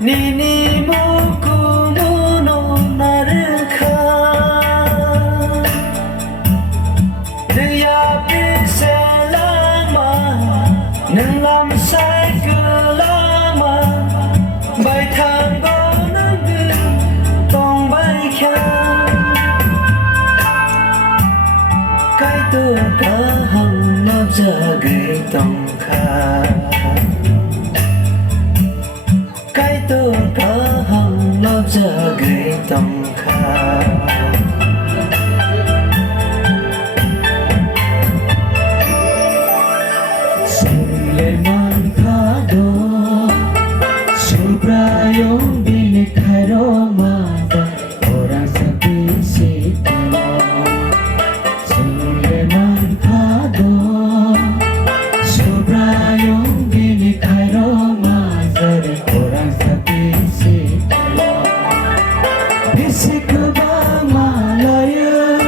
니니 무구무노 나를 가 드야 빗셀라마 는 람살 끌라마 바이 탄거는 그 똥바이캬 cái tôi có hồng nó giờ gây tông kha cái tôi có hồng nó giờ gây tông kha Suleman kado subrayong binikaro mata orang sepi sitalo Suleman kado subrayong binikaro mata orang sepi sitalo Bisik ba malaya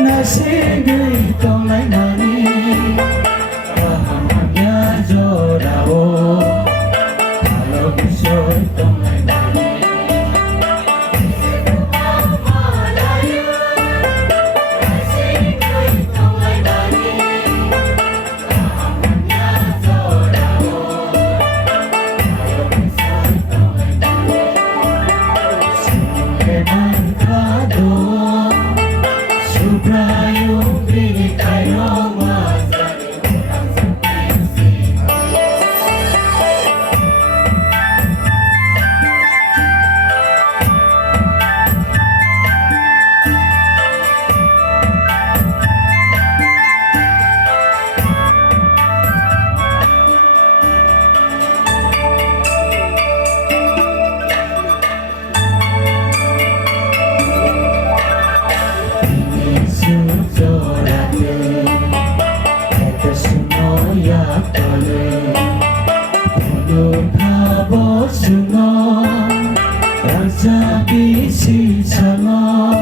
nasi gay tong lai mani Jorao, kalau bisoi tong lai mani. Malayu, kasih koi tong lai mani. Kahamnya jorao, kalau bisoi tong lai mani. Suleman kado, subrayong binikayo mazari orang sepi. Yang sabi si sama